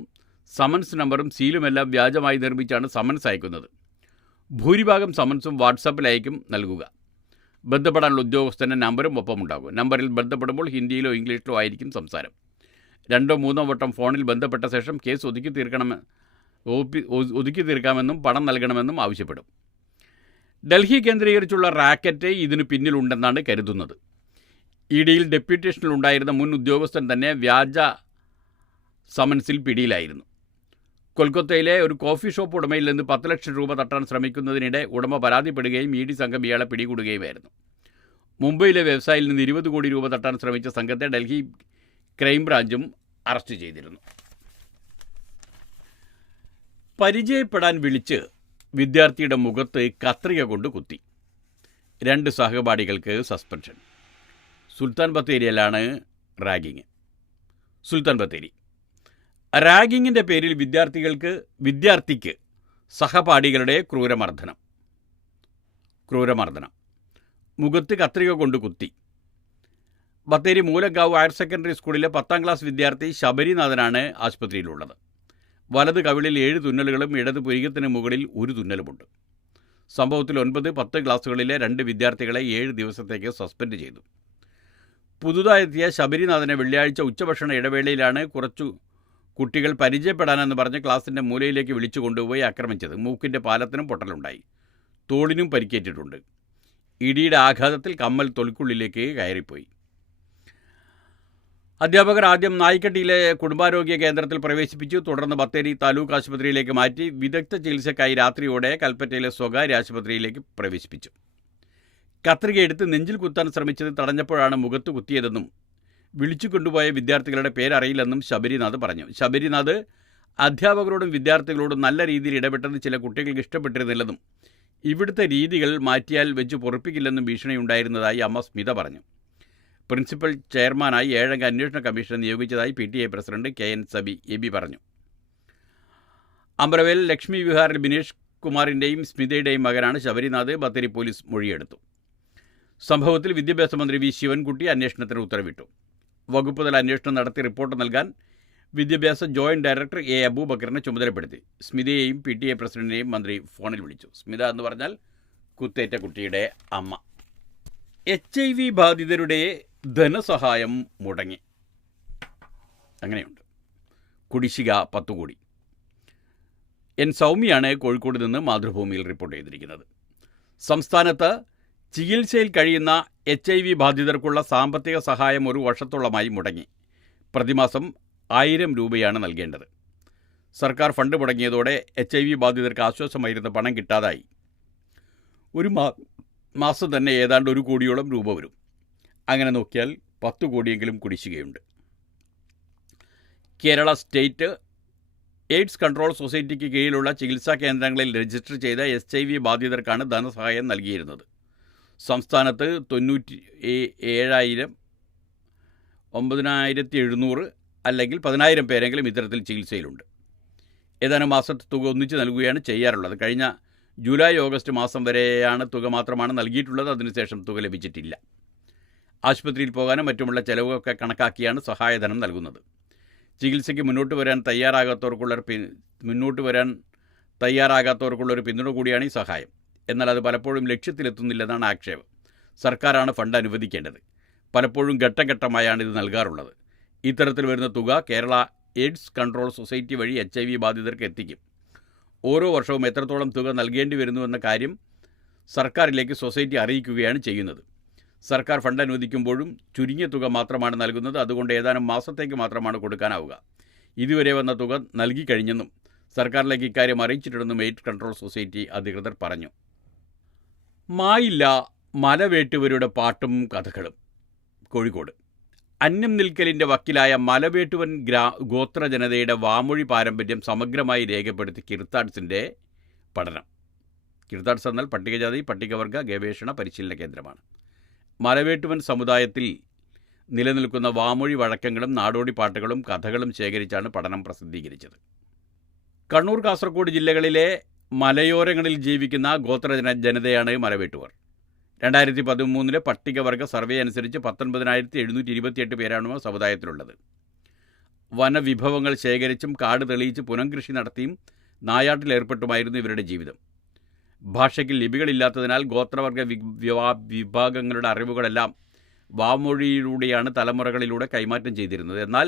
സമൻസ് നമ്പറും സീലുമെല്ലാം വ്യാജമായി നിർമ്മിച്ചാണ് സമൻസ് അയക്കുന്നത്. ഭൂരിഭാഗം സമൻസും വാട്സാപ്പിലായിരിക്കും നൽകുക. ബന്ധപ്പെടാനുള്ള ഉദ്യോഗസ്ഥൻ്റെ നമ്പറും ഒപ്പമുണ്ടാകും. നമ്പറിൽ ബന്ധപ്പെടുമ്പോൾ ഹിന്ദിയിലോ ഇംഗ്ലീഷിലോ ആയിരിക്കും സംസാരം. 2-3 വട്ടം ഫോണിൽ ബന്ധപ്പെട്ട ശേഷം കേസ് ഒതുക്കി തീർക്കാമെന്നും പണം നൽകണമെന്നും ആവശ്യപ്പെടും. ഡൽഹി കേന്ദ്രീകരിച്ചുള്ള റാക്കറ്റ് ഇതിനു പിന്നിലുണ്ടെന്നാണ് കരുതുന്നത്. EDയിൽ ഡെപ്യൂട്ടേഷനിലുണ്ടായിരുന്ന മുൻ ഉദ്യോഗസ്ഥൻ തന്നെ വ്യാജ സമൻസിൽ പിടിയിലായിരുന്നു. കൊൽക്കത്തയിലെ ഒരു കോഫി ഷോപ്പ് ഉടമയിൽ നിന്ന് 10 ലക്ഷം രൂപ തട്ടാൻ ശ്രമിക്കുന്നതിനിടെ ഉടമ പരാതിപ്പെടുകയും ED സംഘം ഇയാളെ പിടികൂടുകയുമായിരുന്നു. മുംബൈയിലെ വ്യവസായിയിൽ നിന്ന് 20 കോടി രൂപ തട്ടാൻ ശ്രമിച്ച സംഘത്തെ ഡൽഹി ക്രൈംബ്രാഞ്ചും അറസ്റ്റ് ചെയ്തിരുന്നു. പരിചയപ്പെടാൻ വിളിച്ച് വിദ്യാർത്ഥിയുടെ മുഖത്ത് കത്രിക കൊണ്ട് കുത്തി. 2 സഹപാഠികൾക്ക് സസ്പെൻഷൻ. സുൽത്താൻ ബത്തേരിയിലാണ് റാഗിങ്. സുൽത്താൻ ബത്തേരി റാഗിങ്ങിൻ്റെ പേരിൽ വിദ്യാർത്ഥിക്ക് സഹപാഠികളുടെ ക്രൂരമർദ്ദനം. മുഖത്ത് കത്രിക കൊണ്ട് കുത്തി. ബത്തേരി മൂലങ്കാവ് ഹയർ സെക്കൻഡറി സ്കൂളിലെ 10ാം ക്ലാസ് വിദ്യാർത്ഥി ശബരിനാഥനാണ് ആശുപത്രിയിലുള്ളത്. വലത് കവിളിൽ 7 തുന്നലുകളും ഇടത് പുരികത്തിന് മുകളിൽ 1 തുന്നലുമുണ്ട്. സംഭവത്തിൽ 9-10 ക്ലാസ്സുകളിലെ 2 വിദ്യാർത്ഥികളെ 7 ദിവസത്തേക്ക് സസ്പെൻഡ് ചെയ്തു. പുതുതായെത്തിയ ശബരിനാഥനെ വെള്ളിയാഴ്ച ഉച്ചഭക്ഷണ ഇടവേളയിലാണ് കുറച്ചു കുട്ടികൾ പരിചയപ്പെടാനെന്ന് പറഞ്ഞ് ക്ലാസിൻ്റെ മൂലയിലേക്ക് വിളിച്ചു കൊണ്ടുപോയി ആക്രമിച്ചത്. മൂക്കിൻ്റെ പാലത്തിനും പൊട്ടലുണ്ടായി. തോളിനും പരിക്കേറ്റിട്ടുണ്ട്. ഇടിയുടെ ആഘാതത്തിൽ കമ്മൽ തൊലിക്കുള്ളിലേക്ക് കയറിപ്പോയി. അധ്യാപകർ ആദ്യം നായിക്കട്ടിയിലെ കുടുംബാരോഗ്യ കേന്ദ്രത്തിൽ പ്രവേശിപ്പിച്ചു. തുടർന്ന് ബത്തേരി താലൂക്ക് ആശുപത്രിയിലേക്ക് മാറ്റി വിദഗ്ധ ചികിത്സയ്ക്കായി രാത്രിയോടെ കൽപ്പറ്റയിലെ സ്വകാര്യ ആശുപത്രിയിലേക്ക് പ്രവേശിപ്പിച്ചു. കത്രികയെടുത്ത് നെഞ്ചിൽ കുത്താൻ ശ്രമിച്ചത് തടഞ്ഞപ്പോഴാണ് മുഖത്ത് കുത്തിയതെന്നും വിളിച്ചു കൊണ്ടുപോയ വിദ്യാർത്ഥികളുടെ പേരറിയില്ലെന്നും ശബരിനാഥ് പറഞ്ഞു. ശബരിനാഥ് അധ്യാപകരോടും വിദ്യാർത്ഥികളോടും നല്ല രീതിയിൽ ഇടപെട്ടത് ചില കുട്ടികൾക്ക് ഇഷ്ടപ്പെട്ടിരുന്നില്ലെന്നും ഇവിടുത്തെ രീതികൾ മാറ്റിയാൽ വെച്ച് പൊറുപ്പിക്കില്ലെന്നും ഭീഷണിയുണ്ടായിരുന്നതായി അമ്മ സ്മിത പറഞ്ഞു. പ്രിൻസിപ്പൽ ചെയർമാനായി 7 അന്വേഷണ കമ്മീഷനെ നിയോഗിച്ചതായി PTA പ്രസിഡന്റ് KN സബി പറഞ്ഞു. അമ്പലവേൽ ലക്ഷ്മി വിഹാറിൽ ബിനേഷ് കുമാറിൻ്റെയും സ്മിതയുടെയും മകനാണ് ശബരിനാഥ്. ബത്തേരി പോലീസ് മൊഴിയെടുത്തു. സംഭവത്തിൽ വിദ്യാഭ്യാസ മന്ത്രി V ശിവൻകുട്ടി അന്വേഷണത്തിന് ഉത്തരവിട്ടു. വകുപ്പ് തല അന്വേഷണം നടത്തി റിപ്പോർട്ട് നൽകാൻ വിദ്യാഭ്യാസ ജോയിന്റ് ഡയറക്ടർ A അബൂബക്കറിനെ ചുമതലപ്പെടുത്തി. സ്മിതയെയും PTA പ്രസിഡന്റിനെയും മന്ത്രി ഫോണിൽ വിളിച്ചു. സ്മിത എന്ന് പറഞ്ഞാൽ കുത്തേറ്റ കുട്ടിയുടെ അമ്മ. HIV ബാധിതരുടെ ധനസഹായം മുടങ്ങി. അങ്ങനെയുണ്ട്. കുടിശ്ശിക 10 കോടി. N സൗമ്യയാണ് കോഴിക്കോട് നിന്ന് മാതൃഭൂമിയിൽ റിപ്പോർട്ട് ചെയ്തിരിക്കുന്നത്. സംസ്ഥാനത്ത് ചികിത്സയിൽ കഴിയുന്ന HIV ബാധിതർക്കുള്ള സാമ്പത്തിക സഹായം 1 വർഷത്തോളമായി മുടങ്ങി. പ്രതിമാസം 1000 രൂപയാണ് നൽകേണ്ടത്. സർക്കാർ ഫണ്ട് മുടങ്ങിയതോടെ HIV ബാധിതർക്ക് ആശ്വാസമായിരുന്ന പണം കിട്ടാതായി. ഒരു മാസം തന്നെ ഏതാണ്ട് 1 കോടിയോളം രൂപ വരും. അങ്ങനെ നോക്കിയാൽ 10 കോടിയെങ്കിലും കുടിശ്ശികയുണ്ട്. കേരള സ്റ്റേറ്റ് എയ്ഡ്സ് കൺട്രോൾ സൊസൈറ്റിക്ക് കീഴിലുള്ള ചികിത്സാ കേന്ദ്രങ്ങളിൽ രജിസ്റ്റർ ചെയ്ത HIV ബാധിതർക്കാണ് ധനസഹായം നൽകിയിരുന്നത്. സംസ്ഥാനത്ത് 97,000, 9,700 അല്ലെങ്കിൽ 10,000 പേരെങ്കിലും ഇത്തരത്തിൽ ചികിത്സയിലുണ്ട്. ഏതാനും മാസത്തെ തുക ഒന്നിച്ച് നൽകുകയാണ് ചെയ്യാറുള്ളത്. കഴിഞ്ഞ ജൂലൈ ഓഗസ്റ്റ് മാസം വരെയാണ് തുക മാത്രമാണ് നൽകിയിട്ടുള്ളത്. അതിനുശേഷം തുക ലഭിച്ചിട്ടില്ല. ആശുപത്രിയിൽ പോകാനും മറ്റുമുള്ള ചെലവുകളൊക്കെ കണക്കാക്കിയാണ് സഹായധനം നൽകുന്നത്. ചികിത്സയ്ക്ക് മുന്നോട്ട് വരാൻ തയ്യാറാകാത്തവർക്കുള്ളൊരു പിന്തുണ കൂടിയാണ് ഈ സഹായം. എന്നാൽ അത് പലപ്പോഴും ലക്ഷ്യത്തിലെത്തുന്നില്ലെന്നാണ് ആക്ഷേപം. സർക്കാരാണ് ഫണ്ട് അനുവദിക്കേണ്ടത്. പലപ്പോഴും ഘട്ടം ഘട്ടമായാണ് ഇത് നൽകാറുള്ളത്. ഇത്തരത്തിൽ വരുന്ന തുക കേരള എയ്ഡ്സ് കൺട്രോൾ സൊസൈറ്റി വഴി HIV ബാധിതർക്ക് എത്തിക്കും. ഓരോ വർഷവും എത്രത്തോളം തുക നൽകേണ്ടി വരുന്നുവെന്ന കാര്യം സർക്കാരിലേക്ക് സൊസൈറ്റി അറിയിക്കുകയാണ് ചെയ്യുന്നത്. സർക്കാർ ഫണ്ട് അനുവദിക്കുമ്പോഴും ചുരുങ്ങിയ തുക മാത്രമാണ് നൽകുന്നത്. അതുകൊണ്ട് ഏതാനും മാസത്തേക്ക് മാത്രമാണ് കൊടുക്കാനാവുക. ഇതുവരെ വന്ന തുക നൽകിക്കഴിഞ്ഞെന്നും സർക്കാരിലേക്ക് ഇക്കാര്യം അറിയിച്ചിട്ടുണ്ടെന്നും എയ്ഡ്സ് കൺട്രോൾ സൊസൈറ്റി അധികൃതർ പറഞ്ഞു. മായില്ല മലവേട്ടുവരുടെ പാട്ടും കഥകളും. കോഴിക്കോട് അന്യം നിൽക്കലിൻ്റെ വക്കിലായ മലവേട്ടുവൻ ഗോത്ര ജനതയുടെ വാമൊഴി പാരമ്പര്യം സമഗ്രമായി രേഖപ്പെടുത്തി കിർത്താഡ്സിൻ്റെ പഠനം. കിർത്താഡ്സ് എന്നാൽ പട്ടികജാതി പട്ടികവർഗ ഗവേഷണ പരിശീലന കേന്ദ്രമാണ്. മലവേട്ടുവൻ സമുദായത്തിൽ നിലനിൽക്കുന്ന വാമൊഴി വഴക്കങ്ങളും നാടോടി പാട്ടുകളും കഥകളും ശേഖരിച്ചാണ് പഠനം പ്രസിദ്ധീകരിച്ചത്. കണ്ണൂർ കാസർഗോഡ് ജില്ലകളിലെ മലയോരങ്ങളിൽ ജീവിക്കുന്ന ഗോത്ര ജനതയാണ് മലവേട്ടുവർ. 2013 പട്ടികവർഗ സർവേ അനുസരിച്ച് 19,728 പേരാണ് സമുദായത്തിലുള്ളത്. വനവിഭവങ്ങൾ ശേഖരിച്ചും കാട് തെളിയിച്ച് പുനംകൃഷി നടത്തിയും നായാട്ടിലേർപ്പെട്ടുമായിരുന്നു ഇവരുടെ ജീവിതം. ഭാഷയ്ക്ക് ലിപികളില്ലാത്തതിനാൽ ഗോത്രവർഗ വിഭാഗങ്ങളുടെ അറിവുകളെല്ലാം വാമൊഴിയിലൂടെയാണ് തലമുറകളിലൂടെ കൈമാറ്റം ചെയ്തിരുന്നത്. എന്നാൽ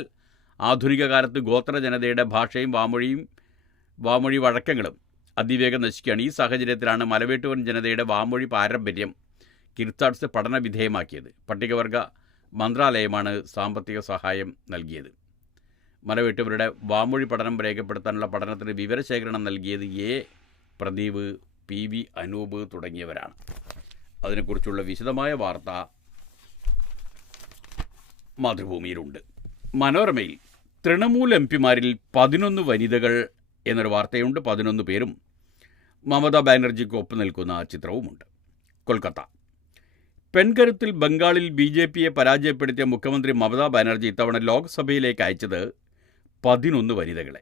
ആധുനിക കാലത്ത് ഗോത്ര ജനതയുടെ ഭാഷയും വാമൊഴി വഴക്കങ്ങളും അതിവേഗം നശിക്കുകയാണ്. ഈ സാഹചര്യത്തിലാണ് മലവേട്ടുവൻ ജനതയുടെ വാമൊഴി പാരമ്പര്യം കിർത്താഡ്സ് പഠന വിധേയമാക്കിയത്. പട്ടികവർഗ മന്ത്രാലയമാണ് സാമ്പത്തിക സഹായം നൽകിയത്. മലവേട്ടുവരുടെ വാമൊഴി പഠനം രേഖപ്പെടുത്താനുള്ള പഠനത്തിന് വിവരശേഖരണം നൽകിയത് A പ്രദീപ്, PV അനൂപ് തുടങ്ങിയവരാണ്. അതിനെക്കുറിച്ചുള്ള വിശദമായ വാർത്ത മാതൃഭൂമിയിലുണ്ട്. മനോരമയിൽ തൃണമൂൽ MPമാരിൽ 11 വനിതകൾ എന്നൊരു വാർത്തയുണ്ട്. 11 പേരും മമതാ ബാനർജിക്ക് ഒപ്പം നിൽക്കുന്ന ചിത്രവുമുണ്ട്. കൊൽക്കത്ത പെൺകരുത്തിൽ ബംഗാളിൽ BJPയെ പരാജയപ്പെടുത്തിയ മുഖ്യമന്ത്രി മമതാ ബാനർജി ഇത്തവണ ലോക്സഭയിലേക്ക് അയച്ചത് 11 വനിതകളെ.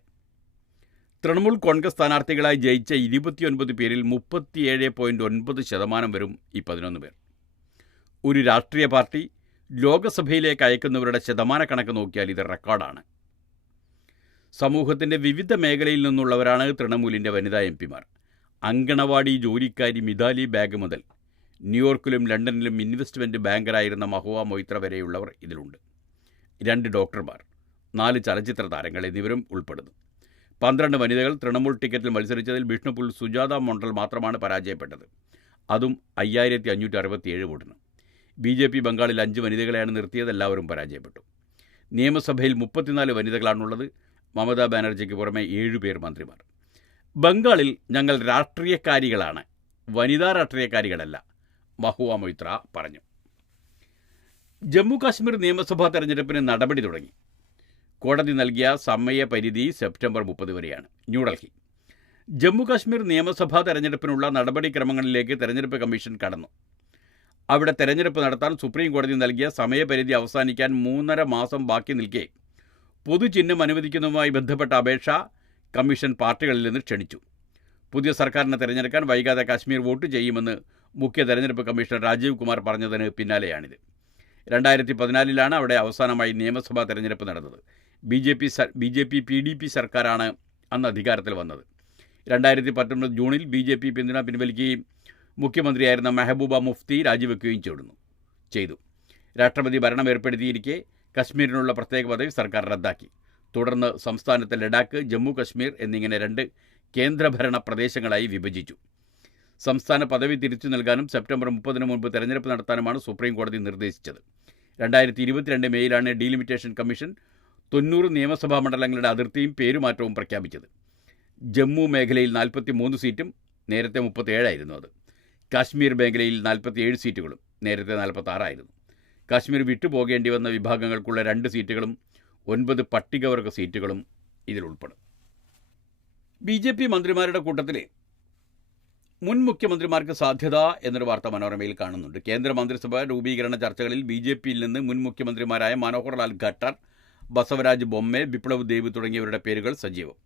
തൃണമൂൽ കോൺഗ്രസ് സ്ഥാനാർത്ഥികളായി ജയിച്ച 29 പേരിൽ 37.9% വരും ഈ 11 പേർ. ഒരു രാഷ്ട്രീയ പാർട്ടി ലോകസഭയിലേക്ക് അയക്കുന്നവരുടെ ശതമാന കണക്ക് നോക്കിയാൽ ഇത് റെക്കോർഡാണ്. സമൂഹത്തിൻ്റെ വിവിധ മേഖലയിൽ നിന്നുള്ളവരാണ് തൃണമൂലിൻ്റെ വനിതാ MPമാർ. അങ്കണവാടി ജോലിക്കാരി മിതാലി ബാഗ് മുതൽ ന്യൂയോർക്കിലും ലണ്ടനിലും ഇൻവെസ്റ്റ്മെൻറ്റ് ബാങ്കറായിരുന്ന മഹുവ മൊയ്ത്ര വരെയുള്ളവർ ഇതിലുണ്ട്. 2 ഡോക്ടർമാർ, 4 ചലച്ചിത്ര താരങ്ങൾ എന്നിവരും ഉൾപ്പെടുന്നു. 12 വനിതകൾ തൃണമൂൽ ടിക്കറ്റിൽ മത്സരിച്ചതിൽ ബിഷ്ണുപുൽ സുജാത മണ്ഡൽ മാത്രമാണ് പരാജയപ്പെട്ടത്. അതും 5567 വോട്ടിന്. BJP ബംഗാളിൽ 5 വനിതകളെയാണ് നിർത്തിയത്. എല്ലാവരും പരാജയപ്പെട്ടു. നിയമസഭയിൽ 34 വനിതകളാണുള്ളത്. മമതാ ബാനർജിക്ക് പുറമെ 7 പേർ മന്ത്രിമാർ. ബംഗാളിൽ ഞങ്ങൾ രാഷ്ട്രീയക്കാരികളാണ്, വനിതാ രാഷ്ട്രീയക്കാരികളല്ല, മഹുവ മൊയ്ത്ര പറഞ്ഞു. ജമ്മു കാശ്മീർ നിയമസഭാ തെരഞ്ഞെടുപ്പിന് നടപടി തുടങ്ങി. കോടതി നൽകിയ സമയപരിധി സെപ്റ്റംബർ 30 വരെയാണ്. ന്യൂഡൽഹി. ജമ്മു കാശ്മീർ നിയമസഭാ തെരഞ്ഞെടുപ്പിനുള്ള നടപടിക്രമങ്ങളിലേക്ക് തെരഞ്ഞെടുപ്പ് കമ്മീഷൻ കടന്നു. അവിടെ തെരഞ്ഞെടുപ്പ് നടത്താൻ സുപ്രീം കോടതി നൽകിയ സമയപരിധി അവസാനിക്കാൻ 3.5 മാസം ബാക്കി നിൽക്കെ പൊതുചിഹ്നം അനുവദിക്കുന്നതുമായി ബന്ധപ്പെട്ട അപേക്ഷ കമ്മീഷൻ പാർട്ടികളിൽ നിന്ന് ക്ഷണിച്ചു. പുതിയ സർക്കാരിനെ തിരഞ്ഞെടുക്കാൻ വൈകാതെ കാശ്മീർ വോട്ട് ചെയ്യുമെന്ന് മുഖ്യ തെരഞ്ഞെടുപ്പ് കമ്മീഷണർ രാജീവ് കുമാർ പറഞ്ഞതിന് പിന്നാലെയാണിത്. 2014 അവിടെ അവസാനമായി നിയമസഭാ തെരഞ്ഞെടുപ്പ് നടന്നത്. BJP PDP സർക്കാരാണ് അന്ന് അധികാരത്തിൽ വന്നത്. 2019 ജൂണിൽ BJP പിന്തുണ പിൻവലിക്കുകയും മുഖ്യമന്ത്രിയായിരുന്ന മെഹബൂബ മുഫ്തി രാജിവെക്കുകയും ചെയ്തു. രാഷ്ട്രപതി ഭരണം ഏർപ്പെടുത്തിയിരിക്കെ കശ്മീരിനുള്ള പ്രത്യേക പദവി സർക്കാർ റദ്ദാക്കി. തുടർന്ന് സംസ്ഥാനത്തെ ലഡാക്ക്, ജമ്മു കശ്മീർ എന്നിങ്ങനെ 2 കേന്ദ്രഭരണ പ്രദേശങ്ങളായി വിഭജിച്ചു. സംസ്ഥാന പദവി തിരിച്ചു നൽകാനും സെപ്റ്റംബർ 30 മുൻപ് തെരഞ്ഞെടുപ്പ് നടത്താനുമാണ് സുപ്രീം കോടതി നിർദ്ദേശിച്ചത്. 2022 മെയ്യിലാണ് ഡീലിമിറ്റേഷൻ കമ്മീഷൻ 90 നിയമസഭാ മണ്ഡലങ്ങളുടെ അതിർത്തിയും പേരുമാറ്റവും പ്രഖ്യാപിച്ചത്. ജമ്മു മേഖലയിൽ 43 സീറ്റും നേരത്തെ 37 ആയിരുന്നു. അത് കാശ്മീർ മേഖലയിൽ 47 സീറ്റുകളും നേരത്തെ 46 ആയിരുന്നു. കാശ്മീർ വിട്ടുപോകേണ്ടി വന്ന വിഭാഗങ്ങൾക്കുള്ള 2 സീറ്റുകളും 9 പട്ടികവർഗ സീറ്റുകളും ഇതിലുൾപ്പെടും. BJP മന്ത്രിമാരുടെ കൂട്ടത്തിൽ മുൻ മുഖ്യമന്ത്രിമാർക്ക് സാധ്യത എന്നൊരു വാർത്ത മനോരമയിൽ കാണുന്നുണ്ട്. കേന്ദ്ര മന്ത്രിസഭ രൂപീകരണ ചർച്ചകളിൽ BJPയിൽ നിന്ന് മുൻ മുഖ്യമന്ത്രിമാരായ മനോഹർ ലാൽ ഖട്ടർ, ബസവരാജ് ബൊമ്മെ, ബിപ്ലവ് ദേവ് തുടങ്ങിയവരുടെ പേരുകൾ സജീവം.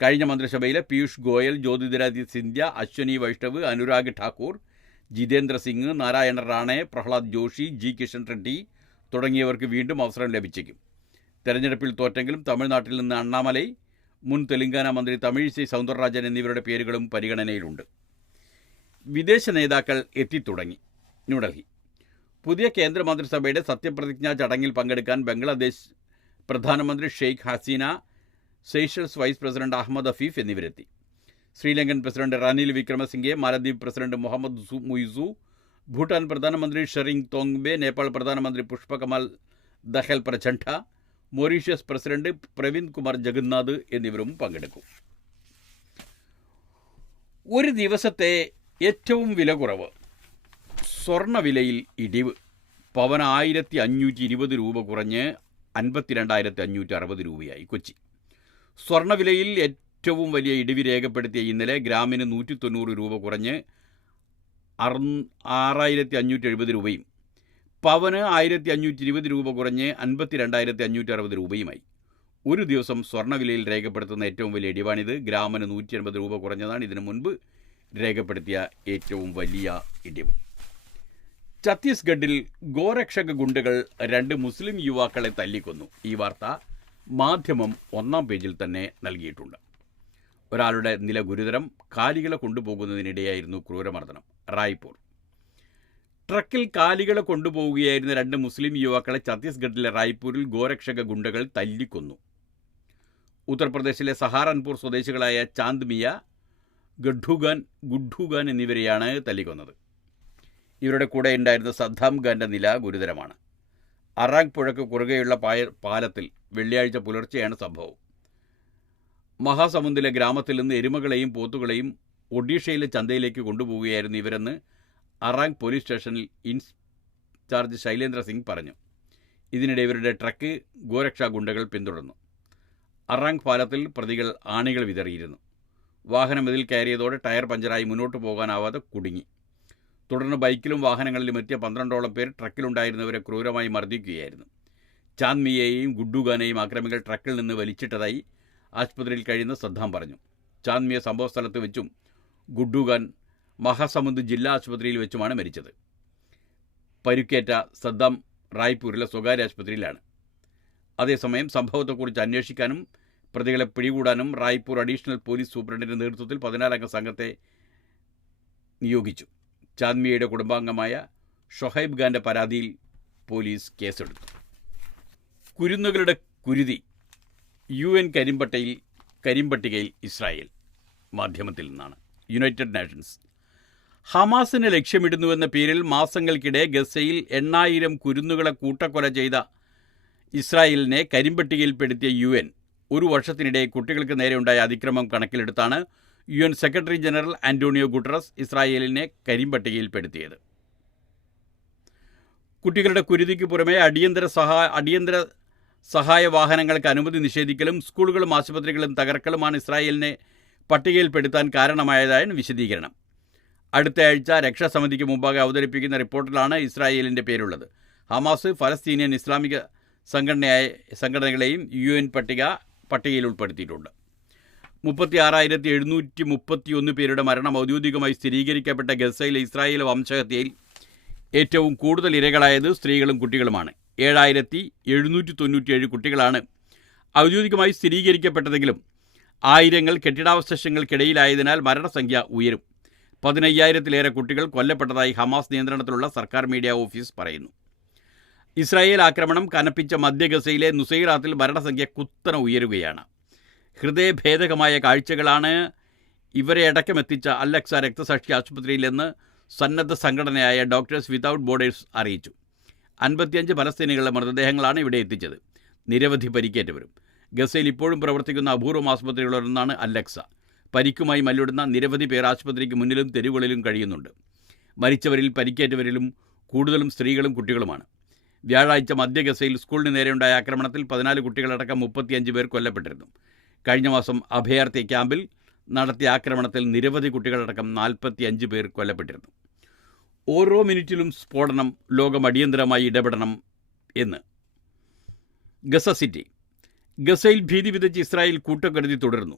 കഴിഞ്ഞ മന്ത്രിസഭയിലെ പീയൂഷ് ഗോയൽ, ജ്യോതിരാദിത്യ സിന്ധ്യ, അശ്വനി വൈഷ്ണവ്, അനുരാഗ് ഠാക്കൂർ, ജിതേന്ദ്ര സിംഗ്, നാരായണ റാണെ, പ്രഹ്ലാദ് ജോഷി, G കിഷൻ റെഡ്ഡി തുടങ്ങിയവർക്ക് വീണ്ടും അവസരം ലഭിച്ചേക്കും. തെരഞ്ഞെടുപ്പിൽ തോറ്റെങ്കിലും തമിഴ്നാട്ടിൽ നിന്ന് അണ്ണാമലൈ, മുൻ തെലങ്കാന മന്ത്രി തമിഴിസൈ സൗന്ദരരാജൻ എന്നിവരുടെ പേരുകളും പരിഗണനയിലുണ്ട്. വിദേശ നേതാക്കൾ എത്തിത്തുടങ്ങി. ന്യൂഡൽഹി. പുതിയ കേന്ദ്രമന്ത്രിസഭയുടെ സത്യപ്രതിജ്ഞാ ചടങ്ങിൽ പങ്കെടുക്കാൻ ബംഗ്ലാദേശ് പ്രധാനമന്ത്രി Sheikh Hasina, Seychelles vice president Ahmed Afif എന്നിവരെത്തി. ശ്രീലങ്കൻ പ്രസിഡന്റ് റനിൽ വിക്രമസിംഗെ, മാലദ്വീപ് പ്രസിഡന്റ് മുഹമ്മദ് മുയിസു, ഭൂട്ടാൻ പ്രധാനമന്ത്രി ഷെറിംഗ് തോങ്ബെ, നേപ്പാൾ പ്രധാനമന്ത്രി പുഷ്പകമൽ ദഹൽ പ്രചണ്ഡ, മൊറീഷ്യസ് പ്രസിഡന്റ് പ്രവിന്ദ് കുമാർ ജഗന്നാഥ് എന്നിവരും പങ്കെടുക്കും. ഒരു ദിവസത്തെ ഏറ്റവും വില കുറവ്. സ്വർണ്ണവിലയിൽ ഇടിവ്. പവന് 1520 രൂപ കുറഞ്ഞ് 52,560 രൂപയായി. കൊച്ചി. സ്വർണ്ണവിലയിൽ ഏറ്റവും വലിയ ഇടിവ് രേഖപ്പെടുത്തിയ ഇന്നലെ ഗ്രാമിന് 190 രൂപ കുറഞ്ഞ് 6,570 രൂപയും പവന് 1,520 രൂപ കുറഞ്ഞ് 52,560 രൂപയുമായി. ഒരു ദിവസം സ്വർണ്ണവിലയിൽ രേഖപ്പെടുത്തുന്ന ഏറ്റവും വലിയ ഇടിവാണിത്. ഗ്രാമിന് 180 രൂപ കുറഞ്ഞതാണ് ഇതിനു മുൻപ് രേഖപ്പെടുത്തിയ ഏറ്റവും വലിയ ഇടിവ്. ഛത്തീസ്ഗഡിൽ ഗോരക്ഷക ഗുണ്ടകൾ 2 മുസ്ലിം യുവാക്കളെ തല്ലിക്കൊന്നു. ഈ വാർത്ത മാധ്യമം 1-ാം പേജിൽ തന്നെ നൽകിയിട്ടുണ്ട്. ഒരാളുടെ നില ഗുരുതരം. കാലികളെ കൊണ്ടുപോകുന്നതിനിടെയായിരുന്നു ക്രൂരമർദ്ദനം. റായ്പൂർ. ട്രക്കിൽ കാലികളെ കൊണ്ടുപോവുകയായിരുന്ന 2 മുസ്ലിം യുവാക്കളെ ഛത്തീസ്ഗഡിലെ റായ്പൂരിൽ ഗോരക്ഷക ഗുണ്ടകൾ തല്ലിക്കൊന്നു. ഉത്തർപ്രദേശിലെ സഹാറൻപൂർ സ്വദേശികളായ ചാന്ദ് മിയ, ഗുഡ്ഡുഖാൻ എന്നിവരെയാണ് തല്ലിക്കൊന്നത്. ഇവരുടെ കൂടെ ഉണ്ടായിരുന്ന സദ്ദാം ഖാന്റെ നില ഗുരുതരമാണ്. അറാങ് പുഴയ്ക്ക് കുറുകെയുള്ള പാലത്തിൽ വെള്ളിയാഴ്ച പുലർച്ചെയാണ് സംഭവം. മഹാസമുന്ദിലെ ഗ്രാമത്തിൽ നിന്ന് എരുമകളെയും പോത്തുകളെയും ഒഡീഷയിലെ ചന്തയിലേക്ക് കൊണ്ടുപോവുകയായിരുന്നു ഇവരെന്ന് അറാങ് പോലീസ് സ്റ്റേഷനിൽ ഇൻചാർജ് ശൈലേന്ദ്ര സിംഗ് പറഞ്ഞു. ഇതിനിടെ ഇവരുടെ ട്രക്ക് ഗോരക്ഷാ ഗുണ്ടകൾ പിന്തുടർന്നു. അറാങ് പാലത്തിൽ പ്രതികൾ ആണികൾ വിതറിയിരുന്നു. വാഹനം ഇതിൽ കയറിയതോടെ ടയർ പഞ്ചറായി മുന്നോട്ട് പോകാനാവാതെ കുടുങ്ങി. തുടർന്ന് ബൈക്കിലും വാഹനങ്ങളിലും എത്തിയ 12ഓളം പേർ ട്രക്കിലുണ്ടായിരുന്നവരെ ക്രൂരമായി മർദ്ദിക്കുകയായിരുന്നു. ചാന്ദ് മിയയെയും ഗുഡ്ഡുഖാനെയും ആക്രമികൾ ട്രക്കിൽ നിന്ന് വലിച്ചിട്ടതായി ആശുപത്രിയിൽ കഴിയുന്ന സദ്ദാം പറഞ്ഞു. ചാന്ദ് മിയ സംഭവസ്ഥലത്ത് വെച്ചും ഗുഡ്ഡുഖാൻ മഹാസമുന്ദ് ജില്ലാ ആശുപത്രിയിൽ വെച്ചുമാണ് മരിച്ചത്. പരുക്കേറ്റ സദ്ദാം റായ്പൂരിലെ സ്വകാര്യ ആശുപത്രിയിലാണ്. അതേസമയം സംഭവത്തെക്കുറിച്ച് അന്വേഷിക്കാനും പ്രതികളെ പിടികൂടാനും റായ്പൂർ അഡീഷണൽ പോലീസ് സൂപ്രണ്ടിൻ്റെ നേതൃത്വത്തിൽ 14-അംഗ സംഘത്തെ നിയോഗിച്ചു. ചാന്ദ് മിയയുടെ കുടുംബാംഗമായ ഷൊഹൈബ് ഖാന്റെ പരാതിയിൽ പോലീസ് കേസെടുത്തു. കുരുന്നുകളുടെ കുരുതി. UN കരിമ്പട്ടികയിൽ ഇസ്രായേൽ. മാധ്യമത്തിൽ നിന്നാണ്. യുണൈറ്റഡ് നേഷൻസ് ഹമാസിനെ ലക്ഷ്യമിടുന്നുവെന്ന പേരിൽ മാസങ്ങൾക്കിടെ ഗസയിൽ 8000 കുരുന്നുകളെ കൂട്ടക്കൊല ചെയ്ത ഇസ്രായേലിനെ കരിമ്പട്ടികയിൽപ്പെടുത്തിയ UN ഒരു വർഷത്തിനിടെ കുട്ടികൾക്ക് നേരെയുണ്ടായ അതിക്രമം കണക്കിലെടുത്താണ് UN secretary general Antonio Guterres ഇസ്രായേലിനെ കരിമ്പട്ടികയിൽപ്പെടുത്തിയത്. കുട്ടികളുടെ കുരുതിക്ക് പുറമെ അടിയന്തര സഹായ വാഹനങ്ങൾക്ക് അനുമതി നിഷേധിക്കലും സ്കൂളുകളും ആശുപത്രികളും തകർക്കലുമാണ് ഇസ്രായേലിനെ പട്ടികയിൽപ്പെടുത്താൻ കാരണമായതായാണ് വിശദീകരണം. അടുത്തയാഴ്ച രക്ഷാസമിതിക്ക് മുമ്പാകെ അവതരിപ്പിക്കുന്ന റിപ്പോർട്ടിലാണ് ഇസ്രായേലിൻ്റെ പേരുള്ളത്. ഹമാസ്, ഫലസ്തീനിയൻ ഇസ്ലാമിക സംഘടനകളെയും UN പട്ടികയിൽ ഉൾപ്പെടുത്തിയിട്ടുണ്ട്. 36,731 പേരുടെ മരണം ഔദ്യോഗികമായി സ്ഥിരീകരിക്കപ്പെട്ട ഗസയിലെ ഇസ്രായേൽ വംശഹത്യയിൽ ഏറ്റവും കൂടുതൽ ഇരകളായത് സ്ത്രീകളും കുട്ടികളുമാണ്. 7,797 കുട്ടികളാണ് ഔദ്യോഗികമായി സ്ഥിരീകരിക്കപ്പെട്ടതെങ്കിലും ആയിരങ്ങൾ കെട്ടിടാവശിഷ്ടങ്ങൾക്കിടയിലായതിനാൽ മരണസംഖ്യ ഉയരും. 15,000-ലേറെ കുട്ടികൾ കൊല്ലപ്പെട്ടതായി ഹമാസ് നിയന്ത്രണത്തിലുള്ള സർക്കാർ മീഡിയ ഓഫീസ് പറയുന്നു. ഇസ്രായേൽ ആക്രമണം കനപ്പിച്ച മധ്യ ഗസയിലെ നുസൈറാത്തിൽ മരണസംഖ്യ കുത്തനെ ഉയരുകയാണ്. ഹൃദയഭേദകമായ കാഴ്ചകളാണ് ഇവരെ അടക്കമെത്തിച്ച അൽ-അക്സ രക്തസാക്ഷി ആശുപത്രിയിലെന്ന് സന്നദ്ധ സംഘടനയായ ഡോക്ടേഴ്സ് വിതൗട്ട് ബോർഡേഴ്സ് അറിയിച്ചു. 55 ഫലസ്തീനികളുടെ മൃതദേഹങ്ങളാണ് ഇവിടെ എത്തിച്ചത്. നിരവധി പരിക്കേറ്റവരും. ഗസയിൽ ഇപ്പോഴും പ്രവർത്തിക്കുന്ന അപൂർവം ആശുപത്രികളൊന്നാണ് അൽ-അക്സ. പരിക്കുമായി മല്ലിടുന്ന നിരവധി പേർ ആശുപത്രിക്ക് മുന്നിലും തെരുവുകളിലും കഴിയുന്നുണ്ട്. മരിച്ചവരിൽ പരിക്കേറ്റവരിലും കൂടുതലും സ്ത്രീകളും കുട്ടികളുമാണ്. വ്യാഴാഴ്ച മധ്യ ഗസയിൽ സ്കൂളിന് നേരെയുണ്ടായ ആക്രമണത്തിൽ 14 കുട്ടികളടക്കം 35 പേർ കൊല്ലപ്പെട്ടിരുന്നു. കഴിഞ്ഞ മാസം അഭയാർത്ഥി ക്യാമ്പിൽ നടത്തിയ ആക്രമണത്തിൽ നിരവധി കുട്ടികളടക്കം 45 പേർ കൊല്ലപ്പെട്ടിരുന്നു. ഓരോ മിനിറ്റിലും സ്ഫോടനം, ലോകം അടിയന്തരമായി ഇടപെടണം എന്ന്. Gaza city. ഗസയിൽ ഭീതി വിതച്ച് ഇസ്രായേൽ കൂട്ടക്കരുതി തുടരുന്നു.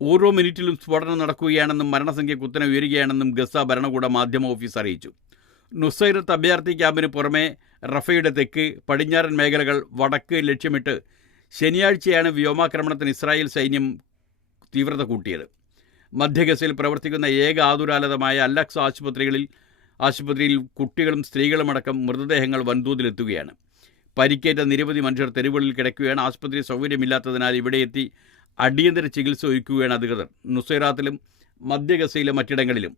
ഓരോ മിനിറ്റിലും സ്ഫോടനം നടക്കുകയാണെന്നും മരണസംഖ്യ കുത്തനെ ഉയരുകയാണെന്നും ഗസ ഭരണകൂട മാധ്യമ ഓഫീസ് അറിയിച്ചു. നുസൈറത്ത് അഭയാർത്ഥി ക്യാമ്പിന് പുറമെ റഫയുടെ തെക്ക്, പടിഞ്ഞാറൻ മേഖലകൾ, വടക്ക് ലക്ഷ്യമിട്ട് ശനിയാഴ്ചയാണ് വ്യോമാക്രമണത്തിന് ഇസ്രായേൽ സൈന്യം തീവ്രത കൂട്ടിയത്. മധ്യ ഗസയിൽ പ്രവർത്തിക്കുന്ന ഏക ആതുരാലയമായ അൽ-അക്സ ആശുപത്രിയിൽ കുട്ടികളും സ്ത്രീകളുമടക്കം മൃതദേഹങ്ങൾ വൻതോതിലെത്തുകയാണ്. പരിക്കേറ്റ നിരവധി മനുഷ്യർ തെരുവുകളിൽ കിടക്കുകയാണ്. ആശുപത്രി സൗകര്യമില്ലാത്തതിനാൽ ഇവിടെ എത്തി അടിയന്തര ചികിത്സ ഒരുക്കുകയാണ് അധികൃതർ. നുസൈറാത്തിലും മധ്യ ഗസയിലെ മറ്റിടങ്ങളിലും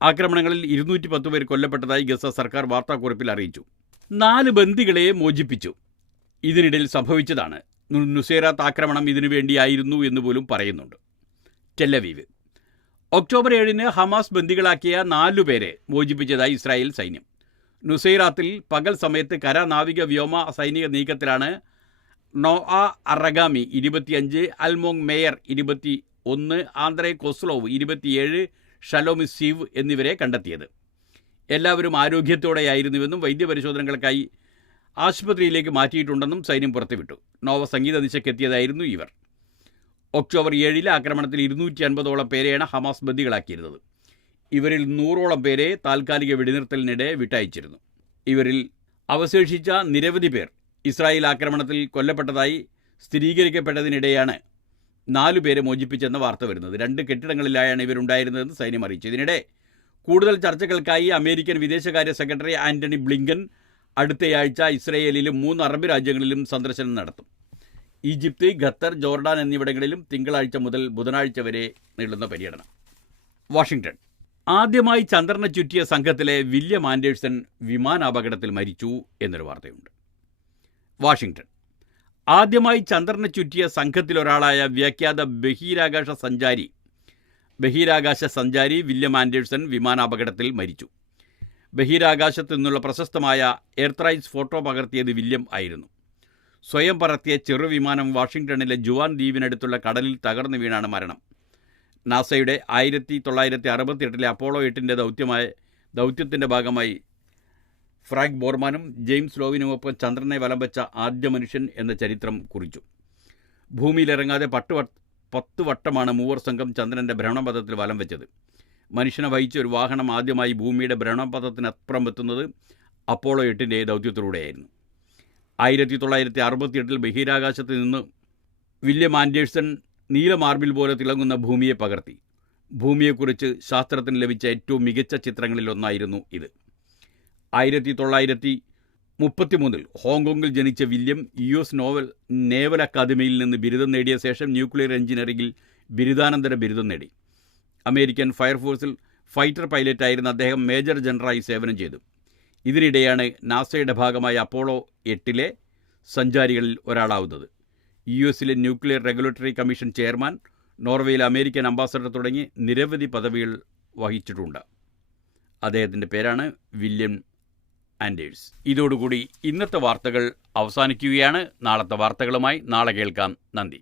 ആക്രമണങ്ങളിൽ 210 പേർ കൊല്ലപ്പെട്ടതായി ഗസ സർക്കാർ വാർത്താക്കുറിപ്പിൽ അറിയിച്ചു. 4 ബന്ദികളെ മോചിപ്പിച്ചു. ഇതിനിടയിൽ സംഭവിച്ചതാണ്. നുസൈറാത്ത് ആക്രമണം ഇതിനുവേണ്ടിയായിരുന്നു എന്ന് പോലും പറയുന്നുണ്ട്. ടെല്ലവീവ്. ഒക്ടോബർ 7-ന് ഹമാസ് ബന്ദികളാക്കിയ 4 പേരെ മോചിപ്പിച്ചതായി ഇസ്രായേൽ സൈന്യം. നുസൈറാത്തിൽ പകൽ സമയത്ത് കര, നാവിക, വ്യോമ സൈനിക നീക്കത്തിലാണ് നോആ അറഗാമി 25, അൽമോങ് മേയർ 21, ആന്ദ്രേ കൊസ്ലോവ് 27, ഷലോമി സീവ് എന്നിവരെ കണ്ടെത്തിയത്. എല്ലാവരും ആരോഗ്യത്തോടെയായിരുന്നുവെന്നും വൈദ്യപരിശോധനകൾക്കായി ആശുപത്രിയിലേക്ക് മാറ്റിയിട്ടുണ്ടെന്നും സൈന്യം പുറത്തുവിട്ടു. നോവ സംഗീത നിശക്കെത്തിയതായിരുന്നു ഇവർ. ഒക്ടോബർ 7-ലെ ആക്രമണത്തിൽ 250ഓളം പേരെയാണ് ഹമാസ് ബന്ദികളാക്കിയിരുന്നത്. ഇവരിൽ 100ഓളം പേരെ താൽക്കാലിക വെടിനിർത്തലിനിടെ വിട്ടയച്ചിരുന്നു. ഇവരിൽ അവശേഷിച്ച നിരവധി പേർ ഇസ്രായേൽ ആക്രമണത്തിൽ കൊല്ലപ്പെട്ടതായി സ്ഥിരീകരിക്കപ്പെട്ടതിനിടെയാണ് 4 പേരെ മോചിപ്പിച്ചെന്ന വാർത്ത വരുന്നത്. 2 കെട്ടിടങ്ങളിലായാണ് ഇവരുണ്ടായിരുന്നതെന്ന് സൈന്യം അറിയിച്ചു. ഇതിനിടെ കൂടുതൽ ചർച്ചകൾക്കായി അമേരിക്കൻ വിദേശകാര്യ സെക്രട്ടറി ആന്റണി ബ്ലിങ്കൻ അടുത്തയാഴ്ച ഇസ്രായേലിലും 3 അറബ് രാജ്യങ്ങളിലും സന്ദർശനം നടത്തും. ഈജിപ്ത്, ഖത്തർ, ജോർഡാൻ എന്നിവിടങ്ങളിലും തിങ്കളാഴ്ച മുതൽ ബുധനാഴ്ച വരെ നീളുന്ന പര്യടനം. വാഷിംഗ്ടൺ. ആദ്യമായി ചന്ദ്രനെ ചുറ്റിയ സംഘത്തിലെ വില്യം ആൻഡേഴ്സൺ വിമാനാപകടത്തിൽ മരിച്ചു എന്നൊരു വാർത്തയുണ്ട്. വാഷിംഗ്ടൺ. ആദ്യമായി ചന്ദ്രനെ ചുറ്റിയ സംഘത്തിലൊരാളായ വ്യാഖ്യാത ബഹിരാകാശ സഞ്ചാരി വില്യം ആൻഡേഴ്സൺ വിമാനാപകടത്തിൽ മരിച്ചു. ബഹിരാകാശത്തു നിന്നുള്ള പ്രശസ്തമായ എർത്രൈസ് ഫോട്ടോ പകർത്തിയത് വില്യം ആയിരുന്നു. സ്വയം പറത്തിയ ചെറുവിമാനം വാഷിംഗ്ടണിലെ ജുവാൻ ദ്വീപിനടുത്തുള്ള കടലിൽ തകർന്നു വീണാണ് മരണം. നാസയുടെ 1968 അപ്പോളോ 8 ദൗത്യത്തിൻ്റെ ഭാഗമായി ഫ്രാങ്ക് ബോർമാനും ജെയിംസ് ലോവിനുമൊപ്പം ചന്ദ്രനെ വലം വെച്ച ആദ്യ മനുഷ്യൻ എന്ന ചരിത്രം കുറിച്ചു. ഭൂമിയിലിറങ്ങാതെ 10 വട്ടമാണ് മൂവർ സംഘം ചന്ദ്രൻ്റെ ഭ്രമണപഥത്തിൽ വലം വെച്ചത്. മനുഷ്യനെ വഹിച്ച ഒരു വാഹനം ആദ്യമായി ഭൂമിയുടെ ഭ്രമണപഥത്തിനപ്പുറം എത്തുന്നത് അപ്പോളോ 8 ദൗത്യത്തിലൂടെയായിരുന്നു. 1968 ബഹിരാകാശത്ത് നിന്ന് വില്യം ആൻഡേഴ്സൺ നീല മാർബിൾ പോലെ തിളങ്ങുന്ന ഭൂമിയെ പകർത്തി. ഭൂമിയെക്കുറിച്ച് ശാസ്ത്രത്തിന് ലഭിച്ച ഏറ്റവും മികച്ച ചിത്രങ്ങളിലൊന്നായിരുന്നു ഇത്. 33 ഹോങ്കോങ്ങിൽ ജനിച്ച വില്യം US നേവൽ അക്കാദമിയിൽ നിന്ന് ബിരുദം നേടിയ ശേഷം ന്യൂക്ലിയർ എഞ്ചിനീയറിംഗിൽ ബിരുദാനന്തര ബിരുദം നേടി. അമേരിക്കൻ ഫയർഫോഴ്സിൽ ഫൈറ്റർ പൈലറ്റായിരുന്ന അദ്ദേഹം മേജർ ജനറലായി സേവനം ചെയ്തു. ഇതിനിടെയാണ് നാസയുടെ ഭാഗമായ അപ്പോളോ 8 സഞ്ചാരികളിൽ ഒരാളാവുന്നത്. US nuclear regulatory commission chairman, നോർവേയിലെ അമേരിക്കൻ അംബാസഡർ തുടങ്ങി നിരവധി പദവികൾ വഹിച്ചിട്ടുണ്ട്. അദ്ദേഹത്തിൻ്റെ പേരാണ് വില്യം ആൻഡേഴ്സ്. ഇതോടുകൂടി ഇന്നത്തെ വാർത്തകൾ അവസാനിക്കുകയാണ്. നാളത്തെ വാർത്തകളുമായി നാളെ കേൾക്കാം. നന്ദി.